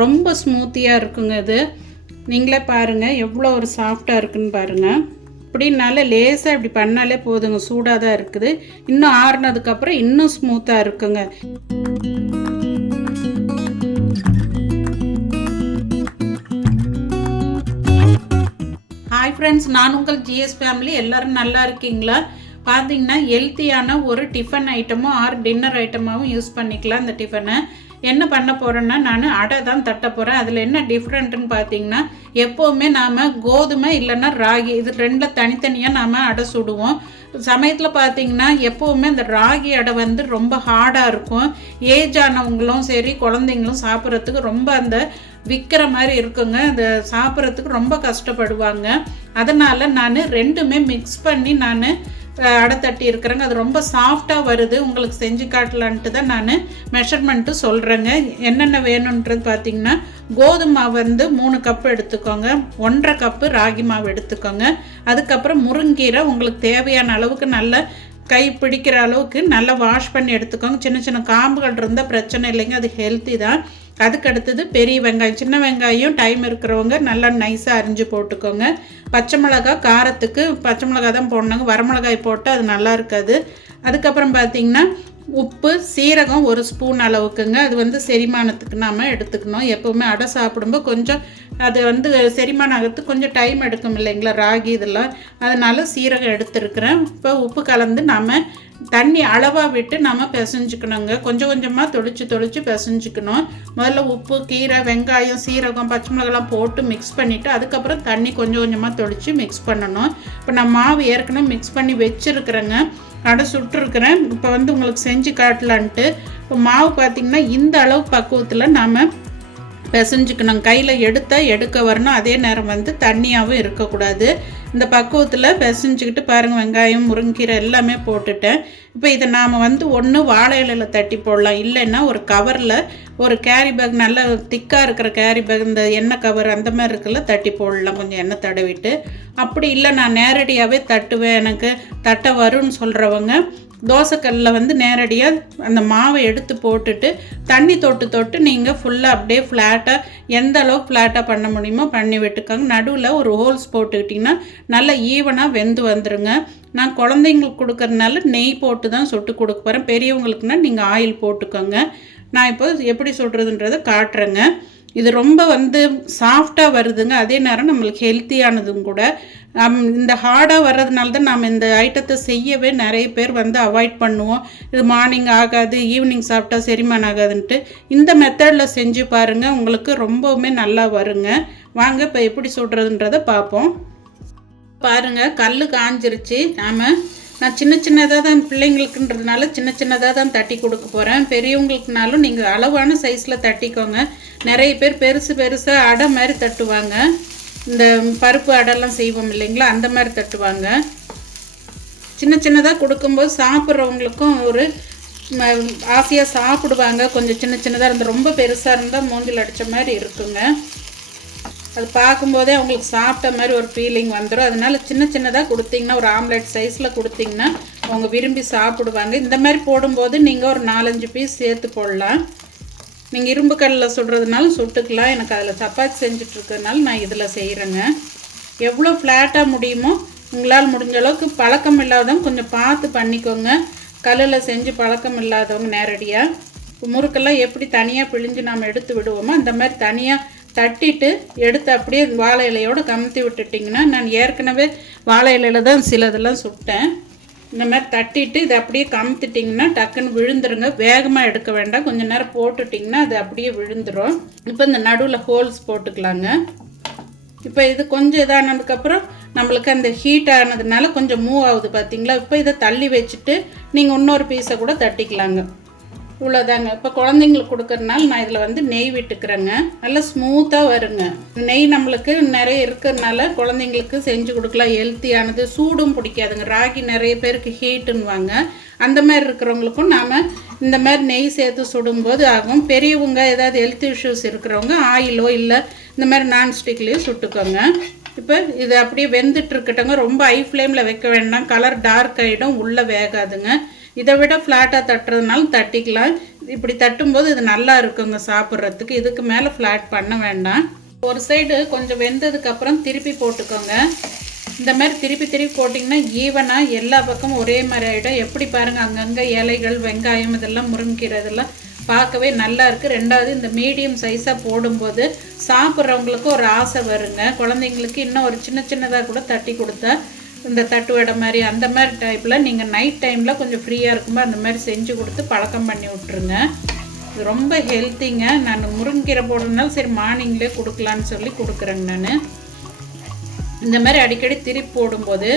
ரொம்ப ஸ்மூத்தியாக இருக்குங்க. இது நீங்களே பாருங்கள் எவ்வளோ ஒரு சாஃப்டாக இருக்குன்னு பாருங்கள். இப்படினால லேசாக இப்படி பண்ணாலே போதுங்க. சூடாக தான் இருக்குது. இன்னும் ஆறுனதுக்கப்புறம் இன்னும் ஸ்மூத்தாக இருக்குங்க. ஹாய் ஃப்ரெண்ட்ஸ், நான் உங்கள் ஜிஎஸ் ஃபேமிலி. எல்லோரும் நல்லா இருக்கீங்களா? பார்த்தீங்கன்னா ஹெல்த்தியான ஒரு டிஃபன் ஐட்டமும் ஆர் டின்னர் ஐட்டமாகவும் யூஸ் பண்ணிக்கலாம். இந்த டிஃபனை என்ன பண்ண போகிறேன்னா, நான் அடை தான் தட்ட போகிறேன். அதில் என்ன டிஃப்ரெண்ட்டுன்னு பார்த்தீங்கன்னா, எப்போவுமே நாம் கோதுமை இல்லைன்னா ராகி இது ரெண்டில் தனித்தனியாக நாம் அடை சுடுவோம். சமயத்தில் பார்த்திங்கன்னா எப்போவுமே இந்த ராகி அடை வந்து ரொம்ப ஹார்டாக இருக்கும். ஏஜ் ஆனவங்களும் சரி குழந்தைங்களும் சாப்பிட்றதுக்கு ரொம்ப அந்த விற்கிற மாதிரி இருக்குங்க. இந்த சாப்பிட்றதுக்கு ரொம்ப கஷ்டப்படுவாங்க. அதனால் நான் ரெண்டுமே மிக்ஸ் பண்ணி நான் அடை தட்டி இருக்கிறேங்க. அது ரொம்ப சாஃப்டாக வருது. உங்களுக்கு செஞ்சு காட்டலான்ட்டு தான் நான் மெஷர்மெண்ட்டு சொல்கிறேங்க. என்னென்ன வேணுன்றது பார்த்திங்கன்னா, கோதுமை மாவு வந்து 3 கப்பு எடுத்துக்கோங்க. 1.5 கப்பு ராகி மாவு எடுத்துக்கோங்க. அதுக்கப்புறம் முருங்கீரை உங்களுக்கு தேவையான அளவுக்கு நல்ல கை பிடிக்கிற அளவுக்கு நல்லா வாஷ் பண்ணி எடுத்துக்கோங்க. சின்ன சின்ன காம்புகள் இருந்தால் பிரச்சனை இல்லைங்க, அது ஹெல்த்தி தான். அதுக்கு அடுத்தது பெரிய வெங்காயம், சின்ன வெங்காயம் டைம் இருக்கிறவங்க நல்லா நைஸாக அரிஞ்சு போட்டுக்கோங்க. பச்சை மிளகாய், காரத்துக்கு பச்சை மிளகாய் தான் போடணுங்க, வரமிளகாய் போட்டால் அது நல்லா இருக்காது. அதுக்கப்புறம் பார்த்திங்கன்னா உப்பு, சீரகம் 1 ஸ்பூன் அளவுக்குங்க. அது வந்து செரிமானத்துக்கு நாம் எடுத்துக்கணும். எப்போவுமே அடை சாப்பிடும்போது கொஞ்சம் அது வந்து செரிமானம் ஆகிறதுக்கு கொஞ்சம் டைம் எடுக்கும் இல்லைங்களா, ராகி இதெல்லாம். அதனால் சீரகம் எடுத்துருக்கிறேன். இப்போ உப்பு கலந்து நாம் தண்ணி அளவாக விட்டு நம்ம பிசைஞ்சிக்கணுங்க. கொஞ்சம் கொஞ்சமாக தொளிச்சு பிசைஞ்சிக்கணும். முதல்ல உப்பு, கீரை, வெங்காயம், சீரகம், பச்சை மிளகாலாம் போட்டு மிக்ஸ் பண்ணிவிட்டு அதுக்கப்புறம் தண்ணி கொஞ்சம் கொஞ்சமாக தொளிச்சு மிக்ஸ் பண்ணணும். இப்போ நான் மாவு ஏற்கனவே மிக்ஸ் பண்ணி வச்சுருக்குறேங்க, அடை சுட்டுருக்குறேன். இப்போ வந்து உங்களுக்கு செஞ்சு காட்டலான்ட்டு. இப்போ மாவு பார்த்திங்கன்னா இந்த அளவு பக்குவத்தில் நாம் பிசைஞ்சிக்கணும். கையில் எடுக்க வரணும். அதே நேரம் வந்து தண்ணியாகவும் இருக்கக்கூடாது. இந்த பக்குவத்தில் பிசைஞ்சிக்கிட்டு பாருங்கள், வெங்காயம், முருங்கீரை எல்லாமே போட்டுட்டேன். இப்போ இதை நாம் வந்து ஒன்று வாழை இலையில் தட்டி போடலாம், இல்லைன்னா ஒரு கவரில் ஒரு கேரி பேக், நல்ல திக்காக இருக்கிற கேரி பேக், இந்த எண்ணெய் கவர் அந்த மாதிரி இருக்குல்ல, தட்டி போடலாம் கொஞ்சம் எண்ணெய் தடவிட்டு. அப்படி இல்லை நான் நேரடியாகவே தட்டுவேன், எனக்கு தட்ட வரும்னு சொல்கிறவங்க தோசைக்கல்லில் வந்து நேரடியாக அந்த மாவை எடுத்து போட்டுட்டு தண்ணி தொட்டு நீங்கள் ஃபுல்லாக அப்படியே ஃப்ளாட்டாக எந்த அளவுக்கு ஃப்ளாட்டாக பண்ண முடியுமோ பண்ணி விட்டுக்கோங்க. நடுவில் ஒரு ஹோல்ஸ் போட்டுக்கிட்டிங்கன்னா நல்லா ஈவனாக வெந்து வந்துடுங்க. நான் குழந்தைங்களுக்கு கொடுக்கறதுனால நெய் போட்டு தான் சுட்டு கொடுக்க போகிறேன். பெரியவங்களுக்குன்னா நீங்கள் ஆயில் போட்டுக்கோங்க. நான் இப்போ எப்படி சுடுறதுன்றதை காட்டுறேங்க. இது ரொம்ப வந்து சாஃப்டாக வருதுங்க, அதே நேரம் நம்மளுக்கு ஹெல்த்தியானதும் கூட. இந்த ஹார்டாக வர்றதுனால தான் நம்ம இந்த ஐட்டத்தை செய்யவே நிறைய பேர் வந்து அவாய்ட் பண்ணுவோம். இது மார்னிங் ஆகாது, ஈவினிங் சாப்பிட்டா செரிமானம் ஆகாதுன்ட்டு. இந்த மெத்தடில் செஞ்சு பாருங்கள், உங்களுக்கு ரொம்பவுமே நல்லா வருங்க. வாங்க இப்போ எப்படி சுடுறதுன்றதை பார்ப்போம். பாருங்கள், கல் காஞ்சிருச்சு. நான் சின்னதாக தான் பிள்ளைங்களுக்குன்றதுனால சின்னதாக தான் தட்டி கொடுக்க போகிறேன். பெரியவங்களுக்குனாலும் நீங்கள் அளவான சைஸில் தட்டிக்கோங்க. நிறைய பேர் பெருசாக அடை மாதிரி தட்டுவாங்க. இந்த பருப்பு அடைலாம் செய்வோம் இல்லைங்களா, அந்த மாதிரி தட்டுவாங்க. சின்னதாக கொடுக்கும்போது சாப்பிட்றவங்களுக்கும் ஒரு ஆசையாக சாப்பிடுவாங்க. கொஞ்சம் சின்னதாக இருந்தால், ரொம்ப பெருசாக இருந்தால் மூஞ்சில் அடித்த மாதிரி இருக்குங்க. அது பார்க்கும்போதே அவங்களுக்கு சாப்பிட்ட மாதிரி ஒரு ஃபீலிங் வந்துடும். அதனால் சின்னதாக கொடுத்தீங்கன்னா, ஒரு ஆம்லெட் சைஸில் கொடுத்தீங்கன்னா அவங்க விரும்பி சாப்பிடுவாங்க. இந்த மாதிரி போடும்போது நீங்கள் ஒரு 4-5 பீஸ் சேர்த்து போடலாம். நீங்கள் இரும்பு கல்லில் சுடுறதுனால சுட்டுக்கலாம். எனக்கு அதில் சப்பாத்தி செஞ்சிட்ருக்கிறதுனால நான் இதில் செய்கிறேங்க. எவ்வளோ ஃப்ளாட்டாக முடியுமோ உங்களால் முடிஞ்ச அளவுக்கு, பழக்கம் இல்லாதவங்க கொஞ்சம் பார்த்து பண்ணிக்கோங்க. கல்லில் செஞ்சு பழக்கம் இல்லாதவங்க நேரடியாக முறுக்கெல்லாம் எப்படி தனியாக பிழிஞ்சு நாம் எடுத்து விடுவோமோ அந்த மாதிரி தனியாக தட்டிட்டு எடுத்து அப்படியே வாழை இலையோடு கமுத்தி விட்டுட்டிங்கன்னா, நான் ஏற்கனவே வாழை இலையில் தான் சிலதெல்லாம் சுட்டேன். இந்த மாதிரி தட்டிட்டு இதை அப்படியே கமுத்திட்டிங்கன்னா டக்குன்னு விழுந்துருங்க. வேகமாக எடுக்க வேண்டாம், கொஞ்சம் நேரம் போட்டுட்டிங்கன்னா அது அப்படியே விழுந்துடும். இப்போ இந்த நடுவில் ஹோல்ஸ் போட்டுக்கலாங்க. இப்போ இது கொஞ்சம் இதானதுக்கப்புறம் நம்மளுக்கு அந்த ஹீட் ஆனதுனால கொஞ்சம் மூவ் ஆகுது பார்த்தீங்களா. இப்போ இதை தள்ளி வச்சுட்டு நீங்கள் இன்னொரு பீஸை கூட தட்டிக்கலாங்க. இவ்வளோதாங்க. இப்போ குழந்தைங்களுக்கு கொடுக்கறதுனால நான் இதில் வந்து நெய் விட்டுக்கிறேங்க. நல்லா ஸ்மூத்தாக வருங்க. நெய் நம்மளுக்கு நிறைய இருக்கிறதுனால குழந்தைங்களுக்கு செஞ்சு கொடுக்கலாம். ஹெல்த்தியானது, சூடும் பிடிக்காதுங்க. ராகி நிறைய பேருக்கு ஹீட்டுன்னுவாங்க. அந்த மாதிரி இருக்கிறவங்களுக்கும் நாம் இந்த மாதிரி நெய் சேர்த்து சுடும்போது ஆகும். பெரியவங்க ஏதாவது ஹெல்த் இஷ்யூஸ் இருக்கிறவங்க ஆயிலோ இல்லை இந்த மாதிரி நான்ஸ்டிக்லேயோ சுட்டுக்கோங்க. இப்போ இது அப்படியே வெந்துட்டு இருக்கட்டங்க. ரொம்ப ஹை ஃப்ளேமில் வைக்க வேண்டாம், கலர் டார்க் ஆகிடும், உள்ளே வேகாதுங்க. இதை விட ஃப்ளாட்டாக தட்டுறதுனால தட்டிக்கலாம். இப்படி தட்டும்போது இது நல்லா இருக்குங்க சாப்பிட்றதுக்கு. இதுக்கு மேலே ஃப்ளாட் பண்ண வேண்டாம். ஒரு சைடு கொஞ்சம் வெந்ததுக்கப்புறம் திருப்பி போட்டுக்கோங்க. இந்த மாதிரி திருப்பி திருப்பி போட்டிங்கன்னா ஈவனாக எல்லா பக்கமும் ஒரே மாதிரி ஆகிடும். எப்படி பாருங்கள், அங்கங்கே இலைகள் வெங்காயம் இதெல்லாம் முருங்கிறதெல்லாம் பார்க்கவே நல்லா இருக்குது. ரெண்டாவது இந்த மீடியம் சைஸாக போடும்போது சாப்பிட்றவங்களுக்கு ஒரு ஆசை வருங்க. குழந்தைங்களுக்கு இன்னும் ஒரு சின்ன சின்னதாக கூட தட்டி கொடுத்தா இந்த தட்டு வடை மாதிரி அந்த மாதிரி டைப்பில் நீங்கள் நைட் டைமில் கொஞ்சம் ஃப்ரீயாக இருக்கும்போது அந்த மாதிரி செஞ்சு கொடுத்து பழக்கம் பண்ணி விட்ருங்க. இது ரொம்ப ஹெல்த்திங்க. நான் முருங்கீரை போடுறதுனால சரி மார்னிங்லேயே கொடுக்கலான்னு சொல்லி கொடுக்குறேங்க. நான் இந்த மாதிரி அடிக்கடி திருப்பி போடும்போது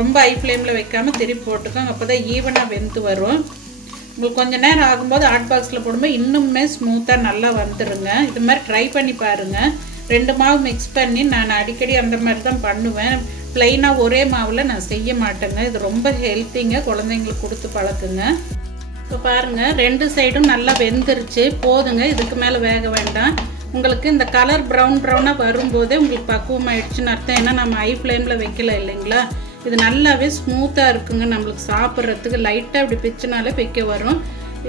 ரொம்ப ஹை ஃப்ளேமில் வைக்காமல் திருப்பி போட்டுக்கோங்க. அப்போ தான் ஈவனாக வெந்து வரும். உங்களுக்கு கொஞ்சம் நேரம் ஆகும்போது ஹாட் பாக்ஸில் போடும்போது இன்னுமே ஸ்மூத்தாக நல்லா வந்துடுங்க. இது மாதிரி ட்ரை பண்ணி பாருங்கள். 2 மாவு மிக்ஸ் பண்ணி நான் அடிக்கடி அந்த மாதிரி தான் பண்ணுவேன். ப்ளைனாக ஒரே மாவில் நான் செய்ய மாட்டேங்க. இது ரொம்ப ஹெல்த்திங்க. குழந்தைங்களுக்கு கொடுத்து பழக்குங்க. இப்போ பாருங்கள் 2 சைடும் நல்லா வெந்துருச்சு. போதுங்க, இதுக்கு மேலே வேக வேண்டாம். உங்களுக்கு இந்த கலர் ப்ரௌனாக வரும்போதே உங்களுக்கு பக்குவமாகிடுச்சுன்னு அர்த்தம். ஏன்னா நம்ம ஹை ஃப்ளேமில் வைக்கல இல்லைங்களா. இது நல்லாவே ஸ்மூத்தாக இருக்குங்க. நம்மளுக்கு சாப்பிட்றதுக்கு லைட்டாக இப்படி பிச்சுனாலே பிக்க வரும்.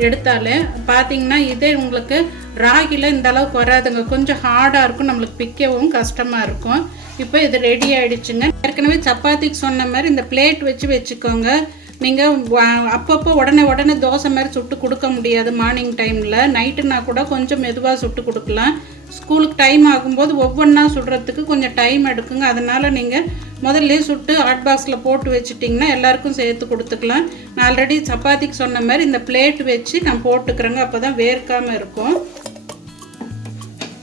எடுத்தாலே பார்த்தீங்கன்னா இதே உங்களுக்கு ராகியில் இந்த அளவுக்கு வராதுங்க. கொஞ்சம் ஹார்டாக இருக்கும், நம்மளுக்கு பிக்கவும் கஷ்டமாக இருக்கும். இப்போ இது ரெடி ஆகிடுச்சுங்க. ஏற்கனவே சப்பாத்திக்கு சொன்ன மாதிரி இந்த பிளேட் வச்சுக்கோங்க. நீங்கள் அப்பப்போ உடனே தோசை மாதிரி சுட்டு கொடுக்க முடியாது மார்னிங் டைமில். நைட்டுனா கூட கொஞ்சம் மெதுவாக சுட்டு கொடுக்கலாம். ஸ்கூலுக்கு டைம் ஆகும்போது ஒவ்வொன்றா சுடுறதுக்கு கொஞ்சம் டைம் எடுக்குங்க. அதனால் நீங்கள் முதல்ல சுட்டு ஹாட் பாக்ஸில் போட்டு வச்சுட்டிங்கன்னா எல்லாருக்கும் சேர்த்து கொடுத்துக்கலாம். நான் ஆல்ரெடி சப்பாத்திக்கு சொன்ன மாதிரி இந்த பிளேட் வச்சு நான் போட்டுக்கிறேங்க. அப்போ தான் வேர்க்காமல் இருக்கும்.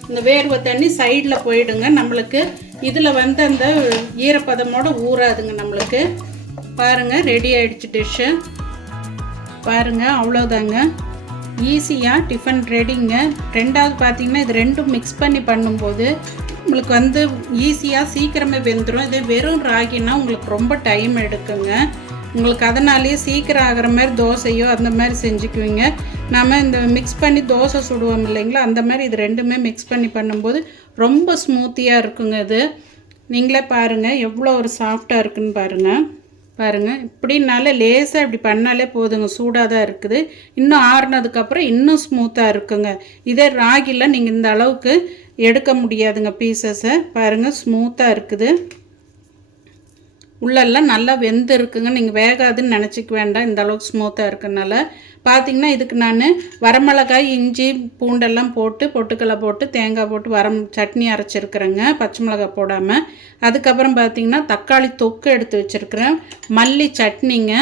இந்த வேர்வை தண்ணி சைடில் போயிடுங்க. நம்மளுக்கு இதில் வந்து அந்த ஈரப்பதமோடு ஊறாதுங்க. நம்மளுக்கு பாருங்கள் ரெடி ஆகிடுச்சு டிஷ்ஷு. பாருங்கள் அவ்வளோதாங்க. ஈஸியாக டிஃபன் ரெடிங்க. ரெண்டாவது பார்த்திங்கன்னா இது ரெண்டும் மிக்ஸ் பண்ணி பண்ணும்போது உங்களுக்கு வந்து ஈஸியாக சீக்கிரமே வெந்துடும். இதே வெறும் ராகினா உங்களுக்கு ரொம்ப டைம் எடுக்குங்க. உங்களுக்கு அதனாலேயே சீக்கிரம் ஆகிற மாதிரி தோசையோ அந்த மாதிரி செஞ்சுக்குவீங்க. நம்ம இந்த மிக்ஸ் பண்ணி தோசை சுடுவோம் இல்லைங்களா, அந்த மாதிரி இது ரெண்டுமே மிக்ஸ் பண்ணி பண்ணும்போது ரொம்ப ஸ்மூத்தியாக இருக்குங்க. இது நீங்களே பாருங்கள் எவ்வளோ ஒரு சாஃப்டாக இருக்குன்னு பாருங்கள். இப்படினால லேசாக இப்படி பண்ணாலே போதுங்க. சூடாக தான் இருக்குது. இன்னும் ஆறுனதுக்கப்புறம் இன்னும் ஸ்மூத்தாக இருக்குங்க. இதே ராகியில் நீங்கள் இந்த அளவுக்கு எடுக்க முடியாதுங்க பீசஸை. பாருங்கள் ஸ்மூத்தாக இருக்குது. உள்ளெல்லாம் நல்லா வெந்து இருக்குங்க. நீங்கள் வேகாதுன்னு நினச்சிக்க வேண்டாம். இந்த அளவுக்கு ஸ்மூத்தாக இருக்குனால பார்த்திங்கன்னா இதுக்கு நான் வரமிளகாய் இஞ்சி பூண்டெல்லாம் போட்டு பொட்டுக்கடலை போட்டு தேங்காய் போட்டு சட்னி அரைச்சிருக்கிறேங்க, பச்சை மிளகாய் போடாமல். அதுக்கப்புறம் பார்த்திங்கன்னா தக்காளி தொக்கு எடுத்து வச்சுருக்கிறேன். மல்லி சட்னிங்க,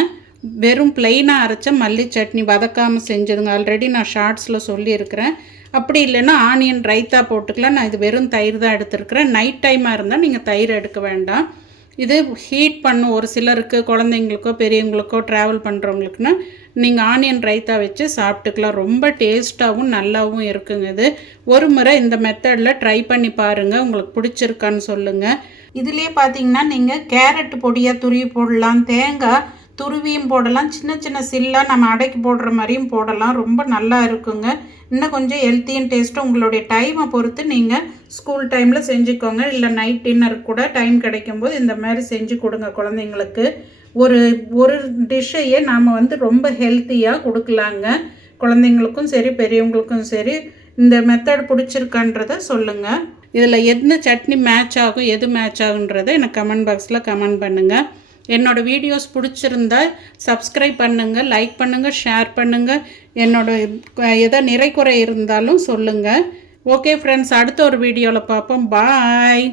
வெறும் ப்ளைனாக அரைச்ச மல்லி சட்னி வதக்காமல் செஞ்சதுங்க. ஆல்ரெடி நான் ஷார்ட்ஸில் சொல்லியிருக்கிறேன். அப்படி இல்லைன்னா ஆனியன் ரைத்தா போட்டுக்கலாம். நான் இது வெறும் தயிர் தான் எடுத்துருக்கிறேன். நைட் டைமாக இருந்தால் நீங்கள் தயிர் எடுக்க வேண்டாம். இது ஹீட் பண்ணும் ஒரு சிலருக்கு, குழந்தைங்களுக்கோ பெரியவங்களுக்கோ ட்ராவல் பண்ணுறவங்களுக்குன்னா நீங்கள் ஆனியன் ரைத்தா வச்சு சாப்பிட்டுக்கலாம். ரொம்ப டேஸ்ட்டாகவும் நல்லாவும் இருக்குங்க. இது ஒரு முறை இந்த மெத்தடில் ட்ரை பண்ணி பாருங்கள். உங்களுக்கு பிடிச்சிருக்கான்னு சொல்லுங்கள். இதுலேயே பார்த்தீங்கன்னா நீங்கள் கேரட் பொடியாக துருவி போடலாம், தேங்காய் துருவியும் போடலாம், சின்ன சின்ன சில்லாக நம்ம அடைக்கி போடுற மாதிரியும் போடலாம். ரொம்ப நல்லா இருக்குங்க. இன்னும் கொஞ்சம் ஹெல்த்தியும் டேஸ்ட்டும் உங்களுடைய டைமை பொறுத்து நீங்கள் ஸ்கூல் டைமில் செஞ்சுக்கோங்க. இல்லை நைட் டின்னருக்கு கூட டைம் கிடைக்கும்போது இந்த மாதிரி செஞ்சு கொடுங்க குழந்தைங்களுக்கு. ஒரு டிஷ்ஷையே நாம் வந்து ரொம்ப ஹெல்த்தியாக கொடுக்கலாங்க. குழந்தைங்களுக்கும் சரி பெரியவங்களுக்கும் சரி. இந்த மெத்தட் பிடிச்சிருக்கான்றதை சொல்லுங்கள். இதில் எந்த சட்னி மேட்ச் ஆகும், எது மேட்ச் ஆகுன்றதை எனக்கு கமெண்ட் பாக்ஸில் கமெண்ட் பண்ணுங்கள். என்னோடய வீடியோஸ் பிடிச்சிருந்தா சப்ஸ்கிரைப் பண்ணுங்கள், லைக் பண்ணுங்கள், ஷேர் பண்ணுங்கள். எதோ நிறை குறை இருந்தாலும் சொல்லுங்கள். ஓகே ஃப்ரெண்ட்ஸ், அடுத்த ஒரு வீடியோவில் பார்ப்போம். பாய்.